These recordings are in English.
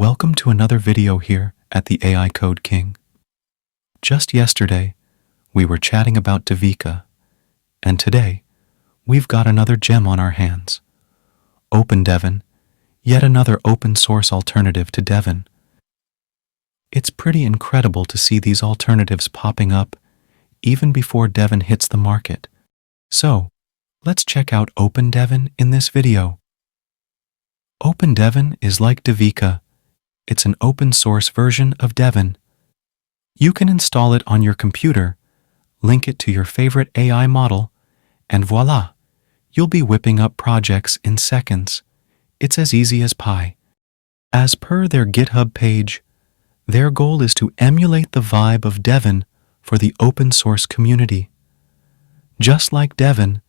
Welcome to another video here at the AI Code King. Just yesterday, we were chatting about Devika, and today, we've got another gem on our hands. OpenDevin, yet another open source alternative to Devin. It's pretty incredible to see these alternatives popping up even before Devin hits the market. So, let's check out OpenDevin in this video. OpenDevin is like Devika. It's an open source version of Devin. You can install it on your computer, link it to your favorite AI model, and voila, you'll be whipping up projects in seconds. It's as easy as pie. As per their GitHub page, their goal is to emulate the vibe of Devin for the open source community. Just like Devin,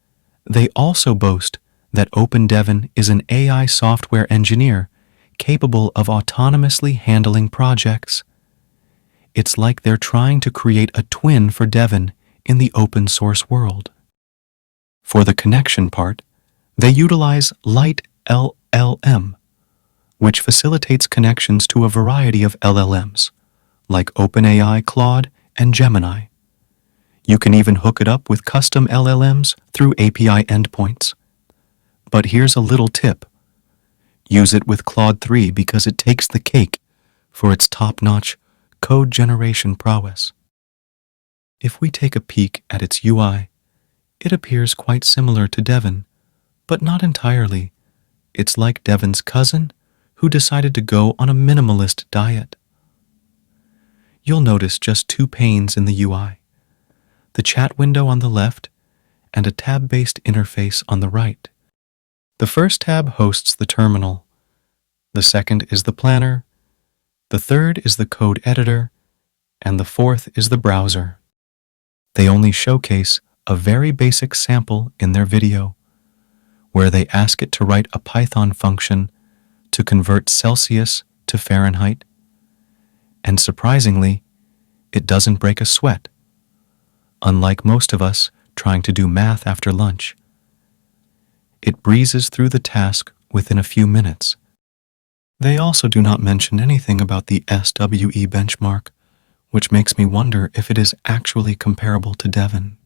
they also boast that OpenDevin is an AI software engineer capable of autonomously handling projects. It's like they're trying to create a twin for Devin in the open source world. For the connection part, they utilize Light LLM, which facilitates connections to a variety of LLMs, like OpenAI, Claude, and Gemini. You can even hook it up with custom LLMs through API endpoints. But here's a little tip. Use it with Claude 3 because it takes the cake for its top-notch code generation prowess. If we take a peek at its UI, it appears quite similar to Devin, but not entirely. It's like Devin's cousin who decided to go on a minimalist diet. You'll notice just two panes in the UI, the chat window on the left and a tab-based interface on the right. The first tab hosts the terminal, the second is the planner, the third is the code editor, and the fourth is the browser. They only showcase a very basic sample in their video, where they ask it to write a Python function to convert Celsius to Fahrenheit, and surprisingly, it doesn't break a sweat, unlike most of us trying to do math after lunch. It breezes through the task within a few minutes. They also do not mention anything about the SWE benchmark, which makes me wonder if it is actually comparable to Devin.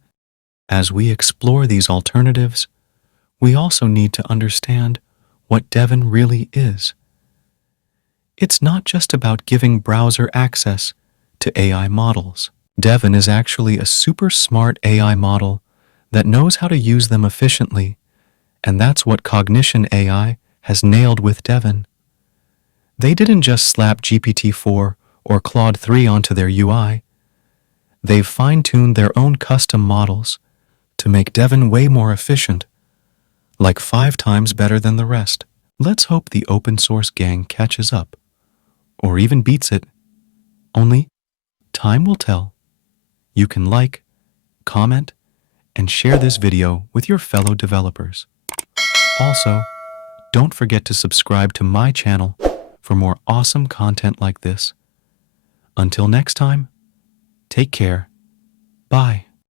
As we explore these alternatives, we also need to understand what Devin really is. It's not just about giving browser access to AI models. Devin is actually a super smart AI model that knows how to use them efficiently, and that's what Cognition AI has nailed with Devin. They didn't just slap GPT-4 or Claude 3 onto their UI. They've fine-tuned their own custom models to make Devin way more efficient, like 5 times better than the rest. Let's hope the open source gang catches up, or even beats it. Only time will tell. You can like, comment, and share this video with your fellow developers. Also, don't forget to subscribe to my channel for more awesome content like this. Until next time, take care. Bye.